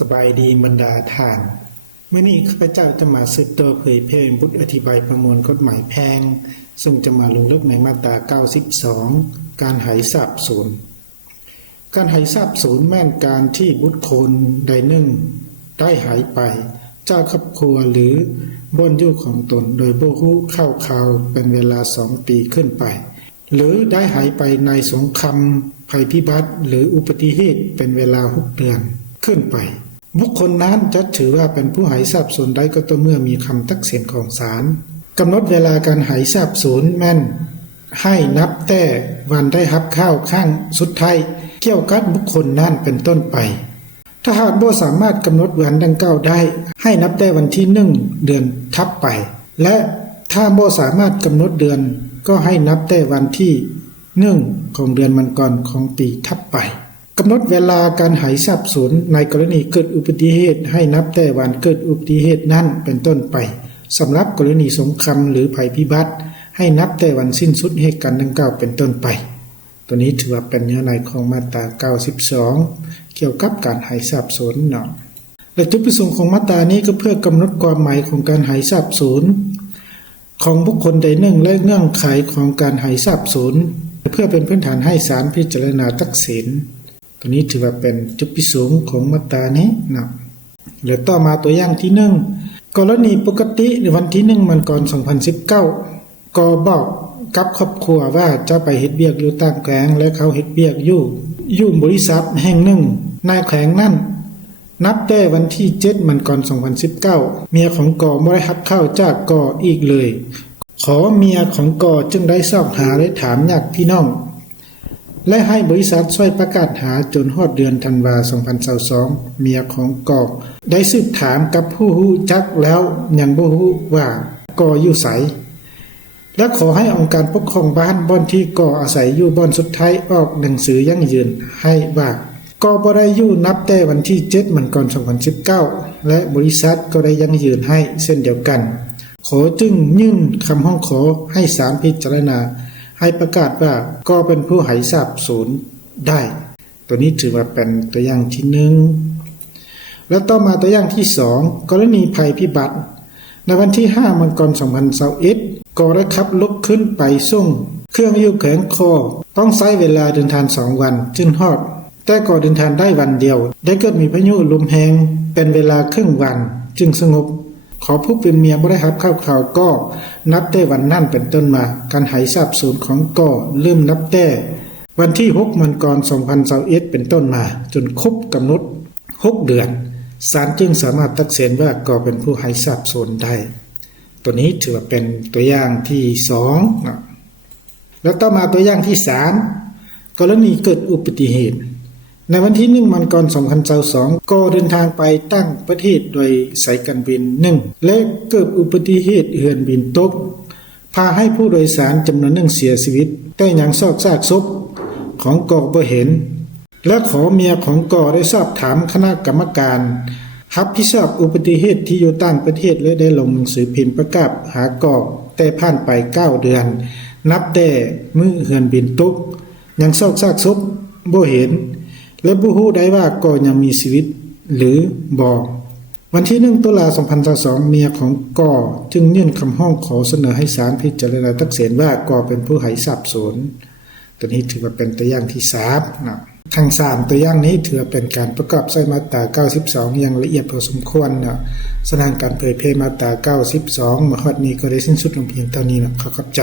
สบายดีบรรดาท่านเมื่อนี้ข้าพเจ้าจะมาสืบต่อเผยแพร่บทอธิบายประมวลกฎหมายแพ่งซึ่งจะมาลงลึกในมาตรา 92 การหายทรัพย์สูญการหายทรัพย์สูญแม่นการที่บุคคลใดหนึ่งได้หายไปจากครอบครัวหรือบ้านอยู่ของตนโดยบ่ฮู้ข่าวเป็นเวลา2 ปีขึ้นไปหรือได้หายไปในสงครามภัยพิบัติหรืออุบัติเหตุเป็นเวลา6 เดือนขึ้นไปบุคคลนั้นจะถือว่าเป็นผู้หายทรัพย์สูญได้ก็ต่อเมื่อมีคำตัดสินของศาลกำหนดเวลาการหายทรัพย์สูญแม่นให้นับแต่วันได้รับข้าวข้างสุดท้ายเกี่ยวกับบุคคลนั้นเป็นต้นไปถ้าหากบ่สามารถกำหนดวันดังกล่าวได้ให้นับแต่วันที่1 เดือนทับไปและถ้าบ่สามารถกำหนดเดือนก็ให้นับแต่วันที่1ของเดือนมันก่อนของปีทับไปกำหนดเวลาการหายทรัพย์สูญในกรณีเกิดอุบัติเหตุให้นับแต่วันเกิดอุบัติเหตุนั้นเป็นต้นไปสำหรับกรณีสงครามหรือภัยพิบัติให้นับแต่วันสิ้นสุดเหตุการณ์ดังกล่าวเป็นต้นไปตัวนี้ถือว่าเป็นเนื้อในของมาตรา 92 เกี่ยวกับการหายทรัพย์สูญเนาะและจุดประสงค์ของมาตรานี้ก็เพื่อกำหนดความหมายของการหายทรัพย์สูญของบุคคลใดหนึ่งและเงื่อนไขของการหายทรัพย์สูญเพื่อเป็นพื้นฐานให้ศาลพิจารณาตัดสินตัวนี้ถือว่าเป็นจุดประสงค์ของมาตรานี้นะแล้วต่อมาตัวอย่างที่1กรณีปกติในวันที่1มันก่อน 2019 ก็บอกกับครอบครัวว่าจะไปเฮ็ดเวียกอยู่ต่างแขวงและเขาเฮ็ดเวียกอยู่บริษัทแห่งหนึ่งในแขวงนั้นนับแต่วันที่7มันก่อน 2019 เมียของกอบ่ได้รับข้าวจากกออีกเลยขอเมียของกอจึงได้สอบหาและถามญาติพี่น้องและให้บริษัทช่วยประกาศหาจนฮอดเดือนธันวาคม 2022 เมียของกอได้สืบถามกับผู้ฮู้จักแล้วยังบ่ฮู้ว่ากออยู่ไสและขอให้องค์การปกครองบ้านบ่อนที่กออาศัยอยู่บ่อนสุดท้ายออกหนังสือยั่งยืนให้ว่ากอบ่ได้อยู่นับแต่วันที่7มันก่อน 2019 และบริษัทก็ได้ยั่งยืนให้เช่นเดียวกันขอจึงยื่นคำร้องขอให้ศาลพิจารณาให้ประกาศว่าก็เป็นผู้หายทรัพย์สูญได้ตัวนี้ถือว่าเป็นตัวอย่างที่1แล้วต่อมาตัวอย่างที่2กรณีภัยพิบัติในวันที่5มันก่อน 2021ก็ได้ขับรถขึ้นไปส่งเครื่องอยู่แขวงคอต้องใช้เวลาเดินทาง2 วันจึงฮอดแต่ก็เดินทางได้วันเดียวได้เกิดมีพายุลมแรงเป็นเวลาครึ่งวันจึงสงบขอผู้เป็นเมียบ่ได้รับข่าวก็นับแต่วันนั้นเป็นต้นมาการหายทรัพย์สูญของก็เริ่มนับแต่วันที่6มันก่อน 2021 เป็นต้นมาจนครบกำหนด6 เดือนศาลจึงสามารถตัดสินว่าก็เป็นผู้หายทรัพย์สูญได้ตัวนี้ถือว่าเป็นตัวอย่างที่2นะแล้วต่อมาตัวอย่างที่3กรณีเกิดอุบัติเหตุในวันที่1มันก่อน 2022 ก็เดินทางไปตั้งประเทศโดยสายการบิน1และเกิดอุบัติเหตุเรือบินตกพาให้ผู้โดยสารจำนวน1เสียชีวิตแต่ยังซากศพของกอบ่เห็นและขอเมียของกอได้สอบถามคณะกรรมการรับผิดชอบอุบัติเหตุที่อยู่ต่างประเทศและได้ลงหนังสือพิมพ์ประกาศหากอแต่ผ่านไป9 เดือนนับแต่มื้อเรือบินตกยังซากศพบ่เห็นและบ่ฮู้ได้ว่าก็ยังมีชีวิตหรือบ่วันที่1 ตุลาคม 2022 เมียของกอจึงยื่นคำร้องขอเสนอให้ศาลพิจารณาตัดสินว่ากอเป็นผู้หายทรัพย์สูญตัวนี้ถือว่าเป็นตัวอย่างที่3นะทั้ง3ตัวอย่างนี้ถือเป็นการประกอบใช้มาตรา 92 อย่างละเอียดพอสมควรนะสำหรับการเผยแพร่มาตรา 92 มาฮอดนี้ก็ได้สิ้นสุดลงเพียงเท่านี้นะขอบใจ